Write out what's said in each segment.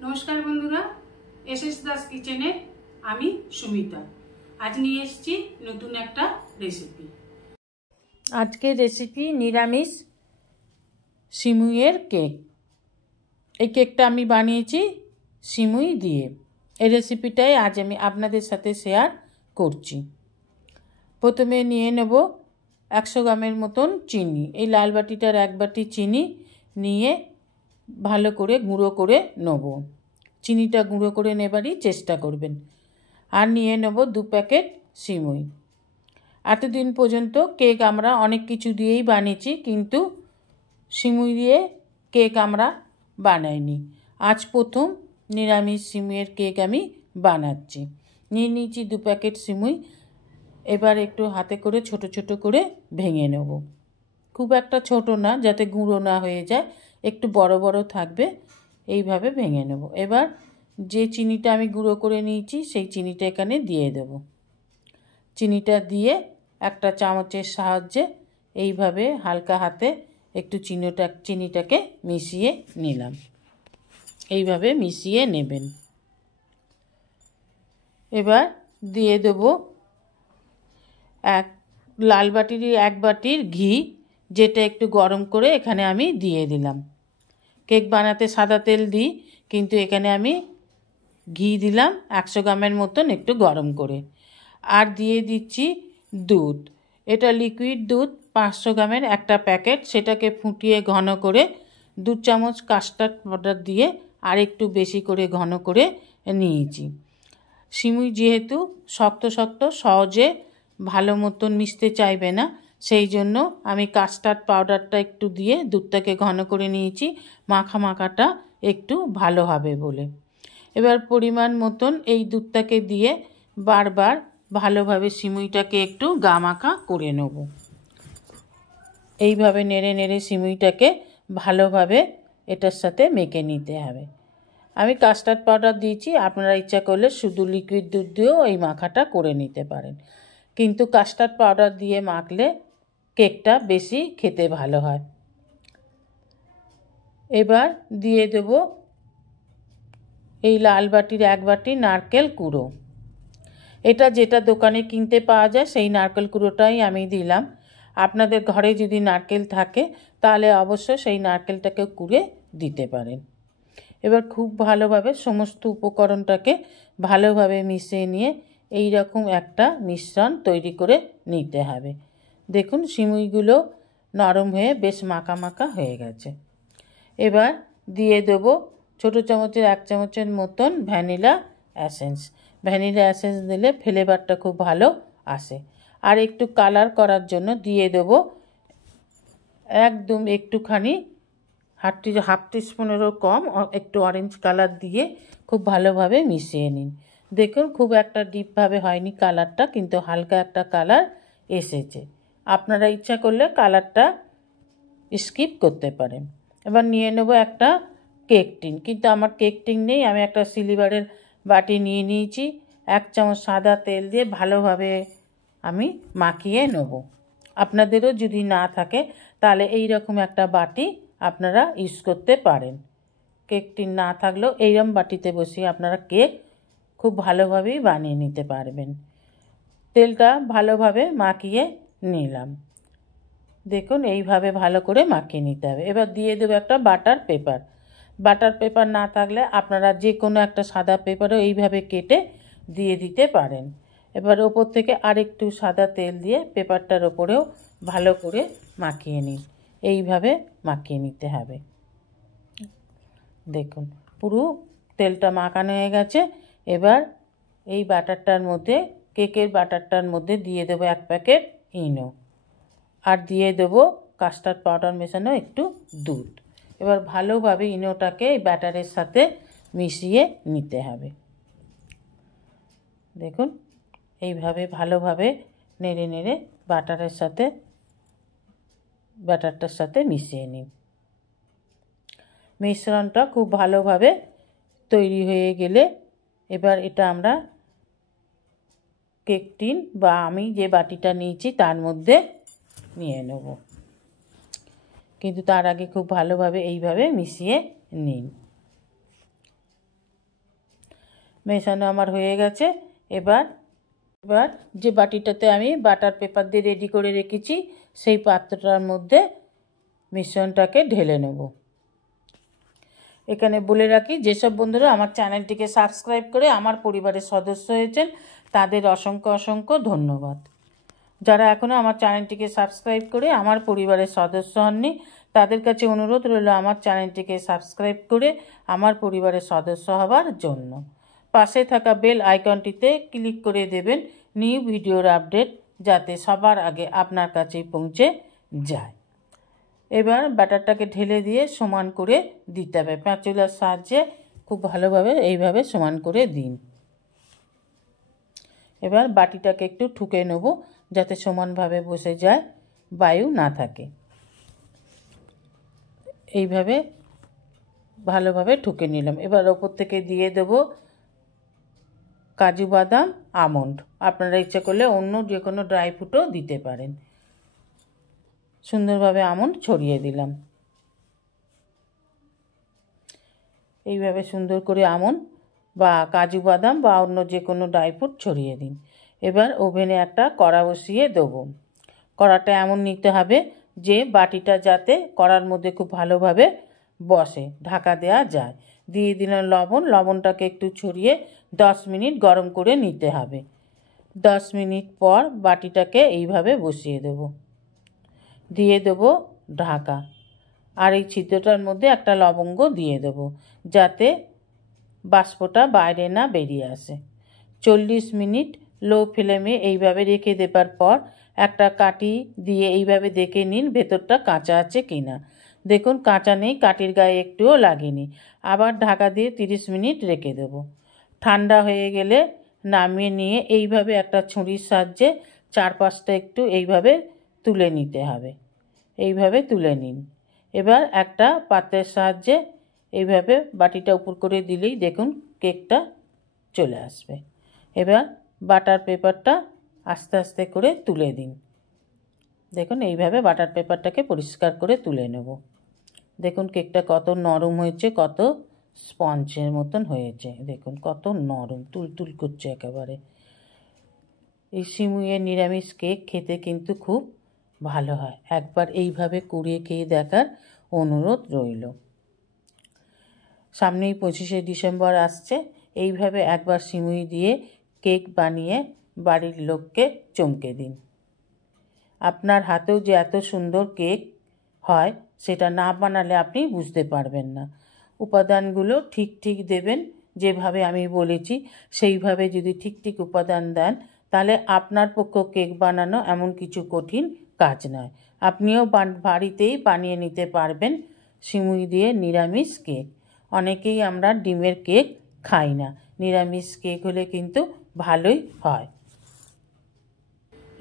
नमस्कार बंधुरा एसएस दास किचेने आमी सुमिता आज निये एसेछि नतून एकटा रेसिपि। आजके रेसिपि निरामिष सिमुइयेर केक। এই কেকটা আমি বানিয়েছি সিমুই দিয়ে। এই রেসিপিটাই আজ আমি আপনাদের সাথে শেয়ার করছি। প্রথমে নিয়ে নেব 100 গ্রামের মতন চিনি। এই লাল বাটিটার এক বাটি চিনি নিয়ে ভালো করে গুঁড়ো করে নেব। চিনিটা গুঁড়ো করে নেবারই চেষ্টা করবেন। আর নিয়ে নেব 2 প্যাকেট সিমুই। এতদিন পর্যন্ত কেক আমরা অনেক কিছু দিয়েই বানিয়েছি, কিন্তু সিমুই দিয়ে কেক আমরা বানাইনি। আজ প্রথম নিরামিষ সিমুইয়ের কেক আমি বানাচ্ছি। নিয়ে নিয়েছি 2 প্যাকেট সিমুই। এবার একটু হাতে করে ছোট ছোট করে ভেঙে নেব। খুব একটা ছোট না, যাতে গুঁড়ো না হয়ে যায়, একটু বড় বড় থাকবে, এইভাবে ভেঙে নেব। এবার যে চিনিটা আমি গুঁড়ো করে নিয়েছি সেই চিনিটা এখানে দিয়ে দেব। চিনিটা দিয়ে একটা চামচের সাহায্যে এইভাবে হালকা হাতে একটু চিনিটাকে মিশিয়ে নিলাম। এইভাবে মিশিয়ে নেবেন। এবার দিয়ে দেব লাল বাটির 1 বাটির ঘি, যেটা একটু গরম করে এখানে আমি দিয়ে দিলাম। কেক বানাতে সাদা তেল দিই, কিন্তু এখানে আমি ঘি দিলাম 100 গ্রামের মতন একটু গরম করে। আর দিয়ে দিচ্ছি দুধ। এটা লিকুইড দুধ 500 গ্রামের একটা প্যাকেট। সেটাকে ফুটিয়ে ঘন করে 2 চামচ কাস্টার্ড পাউডার দিয়ে আর একটু বেশি করে ঘন করে নিয়েছি। সিমুই যেহেতু শক্ত শক্ত, সহজে ভালো মতন মিশতে চাইবে না, সেই জন্য আমি কাস্টার্ড পাউডারটা একটু দিয়ে দুধটাকে ঘন করে নিয়েছি, মাখাটা একটু ভালো হবে বলে। এবার পরিমাণ মতন এই দুধটাকে দিয়ে বারবার ভালোভাবে সিমুইটাকে একটু গা মাখা করে নেব। এইভাবে নেড়ে নেড়ে সিমুইটাকে ভালোভাবে এটার সাথে মেখে নিতে হবে। আমি কাস্টার্ড পাউডার দিয়েছি, আপনারা ইচ্ছা করলে শুধু লিকুইড দুধ দিয়েও এই মাখাটা করে নিতে পারেন, কিন্তু কাস্টার্ড পাউডার দিয়ে মাখলে কেকটা বেশি খেতে ভালো হয়। এবার দিয়ে দেব এই লাল বাটির 1 বাটি নারকেল কুড়ো। এটা যেটা দোকানে কিনতে পাওয়া যায় সেই নারকেল কুড়োটাই আমি দিলাম। আপনাদের ঘরে যদি নারকেল থাকে তাহলে অবশ্যই সেই নারকেলটাকে কুড়ে দিতে পারেন। এবার খুব ভালোভাবে সমস্ত উপকরণটাকে ভালোভাবে মিশিয়ে নিয়ে এই রকম একটা মিশ্রণ তৈরি করে নিতে হবে। দেখুন সিমুইগুলো নরম হয়ে বেশ মাখা মাখা হয়ে গেছে। এবার দিয়ে দেব ছোট চামচের 1 চামচের মতন ভ্যানিলা এসেন্স। ভ্যানিলা এসেন্স দিলে ফ্লেভারটা খুব ভালো আসে। আর একটু কালার করার জন্য দিয়ে দেব একদম একটুখানি হাফ টিস্পুনেরও কম একটু অরেঞ্জ কালার দিয়ে খুব ভালোভাবে মিশিয়ে নিন। দেখুন খুব একটা ডিপভাবে হয়নি কালারটা, কিন্তু হালকা একটা কালার এসেছে। আপনারা ইচ্ছা করলে কালারটা স্কিপ করতে পারেন। এবার নিয়ে নেব একটা কেক টিন, কিন্তু আমার কেক টিন নেই। আমি একটা সিলভারের বাটি নিয়ে নিয়েছি। 1 চামচ সাদা তেল দিয়ে ভালোভাবে আমি মাখিয়ে নেব। আপনাদেরও যদি না থাকে তাহলে এই রকম একটা বাটি আপনারা ইউজ করতে পারেন। কেক টিন না থাকলেও এইরকম বাটিতে বসিয়ে আপনারা কেক খুব ভালোভাবেই বানিয়ে নিতে পারবেন। তেলটা ভালোভাবে মাখিয়ে নিলাম। দেখুন এইভাবে ভালো করে মাখিয়ে নিতে হবে। এবার দিয়ে দেবো একটা বাটার পেপার। বাটার পেপার না থাকলে আপনারা যে কোনো একটা সাদা পেপারও এইভাবে কেটে দিয়ে দিতে পারেন। এবার ওপর থেকে আরেকটু সাদা তেল দিয়ে পেপারটার ওপরেও ভালো করে মাখিয়ে নিন। এইভাবে মাখিয়ে নিতে হবে। দেখুন পুরো তেলটা মাখানো হয়ে গেছে। এবার এই বাটারটার মধ্যে, কেকের বাটারটার মধ্যে দিয়ে দেবো 1 প্যাকেট ইনো, আর দিয়ে দেবো কাস্টার্ড পাউডার মেশানো একটু দুধ। এবার ভালোভাবে ইনোটাকে এই ব্যাটারের সাথে মিশিয়ে নিতে হবে। দেখুন এইভাবে ভালোভাবে নেড়ে নেড়ে ব্যাটারটার সাথে মিশিয়ে নিন। মিশ্রণটা খুব ভালোভাবে তৈরি হয়ে গেলে এবার এটা আমরা কেক টিন বা আমি যে বাটিটা নিয়েছি তার মধ্যে নিয়ে নেব, কিন্তু তার আগে খুব ভালোভাবে এইভাবে মিশিয়ে নিন। মেশানো আমার হয়ে গেছে। এবার যে বাটিটাতে আমি বাটার পেপার দিয়ে রেডি করে রেখেছি সেই পাত্রটার মধ্যে মিশ্রণটাকে ঢেলে নেব। এখানে বলে রাখি, যেসব বন্ধুরা আমার চ্যানেলটিকে সাবস্ক্রাইব করে আমার পরিবারের সদস্য হয়েছেন তাদের অসংখ্য অসংখ্য ধন্যবাদ। যারা এখনও আমার চ্যানেলটিকে সাবস্ক্রাইব করে আমার পরিবারের সদস্য হননি তাদের কাছে অনুরোধ রইল আমার চ্যানেলটিকে সাবস্ক্রাইব করে আমার পরিবারের সদস্য হবার জন্য। পাশে থাকা বেল আইকনটিতে ক্লিক করে দেবেন নিউ ভিডিওর আপডেট যাতে সবার আগে আপনার কাছে পৌঁছে যায়। এবার ব্যাটারটাকে ঢেলে দিয়ে সমান করে দিতে হবে। প্যাঁচুলার সাহায্যে খুব ভালোভাবে এইভাবে সমান করে দিন। এবার বাটিটাকে একটু ঠুকে নেব যাতে সমানভাবে বসে যায়, বায়ু না থাকে। এইভাবে ভালোভাবে ঠুকে নিলাম। এবার ওপর থেকে দিয়ে দেব কাজু বাদাম আমন্ড। আপনারা ইচ্ছা করলে অন্য যে কোনো ড্রাই ফ্রুটও দিতে পারেন। সুন্দরভাবে আমন্ড ছড়িয়ে দিলাম। এইভাবে সুন্দর করে আমন্ড বা কাজু বাদাম বা অন্য যে কোনো ড্রাই ফ্রুট ছড়িয়ে দিন। এবার ওভেনে একটা কড়া বসিয়ে দেবো। কড়াটা এমন নিতে হবে যে বাটিটা যাতে কড়ার মধ্যে খুব ভালোভাবে বসে, ঢাকা দেওয়া যায়। দিয়ে দিলাম লবণ। লবণটাকে একটু ছড়িয়ে 10 মিনিট গরম করে নিতে হবে। 10 মিনিট পর বাটিটাকে এইভাবে বসিয়ে দেব। দিয়ে দেবো ঢাকা। আর এই ছিদ্রটার মধ্যে একটা লবঙ্গ দিয়ে দেবো যাতে বাষ্পটা বাইরে না বেরিয়ে আসে। 40 মিনিট লো ফ্লেমে এইভাবে রেখে দেবার পর একটা কাঠি দিয়ে এইভাবে দেখে নিন ভেতরটা কাঁচা আছে কি না। দেখুন কাঁচা নেই, কাঠির গায়ে একটুও লাগেনি। আবার ঢাকা দিয়ে 30 মিনিট রেখে দেব। ঠান্ডা হয়ে গেলে নামিয়ে নিয়ে এইভাবে একটা ছুরির সাহায্যে চারপাশটা একটু এইভাবে তুলে নিতে হবে। এইভাবে তুলে নিন। এবার একটা পাত্রের সাহায্যে এইভাবে বাটিটা উপর করে দিলেই দেখুন কেকটা চলে আসবে। এবার বাটার পেপারটা আস্তে আস্তে করে তুলে দিন। দেখুন এইভাবে বাটার পেপারটাকে পরিষ্কার করে তুলে নেব। দেখুন কেকটা কত নরম হয়েছে, কত স্পঞ্জের মতন হয়েছে। দেখুন কত নরম, তুলতুল করছে একেবারে। এই সিমুইয়ের নিরামিষ কেক খেতে কিন্তু খুব ভালো হয়। একবার এইভাবে কুড়িয়ে খেয়ে দেখার অনুরোধ রইল। সামনেই 25শে ডিসেম্বর আসছে। এইভাবে একবার সিমুই দিয়ে কেক বানিয়ে বাড়ির লোককে চমকে দিন। আপনার হাতেও যে এত সুন্দর কেক হয় সেটা না বানালে আপনি বুঝতে পারবেন না। উপাদানগুলো ঠিক ঠিক দেবেন, যেভাবে আমি বলেছি সেইভাবে যদি ঠিক ঠিক উপাদান দেন তাহলে আপনার পক্ষে কেক বানানো এমন কিছু কঠিন কাজ নয়। আপনিও বাড়িতেই বানিয়ে নিতে পারবেন সিমুই দিয়ে নিরামিষ কেক। অনেকেই আমরা ডিমের কেক খাই না, নিরামিষ কেক হলে কিন্তু ভালোই হয়।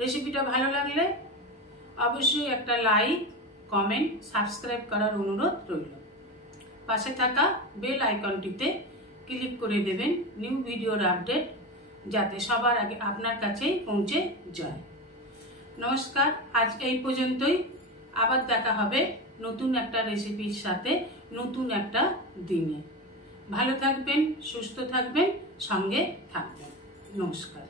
রেসিপিটা ভালো লাগলে অবশ্যই একটা লাইক, কমেন্ট, সাবস্ক্রাইব করার অনুরোধ রইল। পাশে থাকা বেল আইকনটিতে ক্লিক করে দেবেন নিউ ভিডিওর আপডেট যাতে সবার আগে আপনার কাছেই পৌঁছে যায়। নমস্কার, আজ এই পর্যন্তই। আবার দেখা হবে নতুন একটা রেসিপির সাথে নতুন একটা দিনে। ভালো থাকবেন, সুস্থ থাকবেন, সঙ্গে থাকবেন। নমস্কার।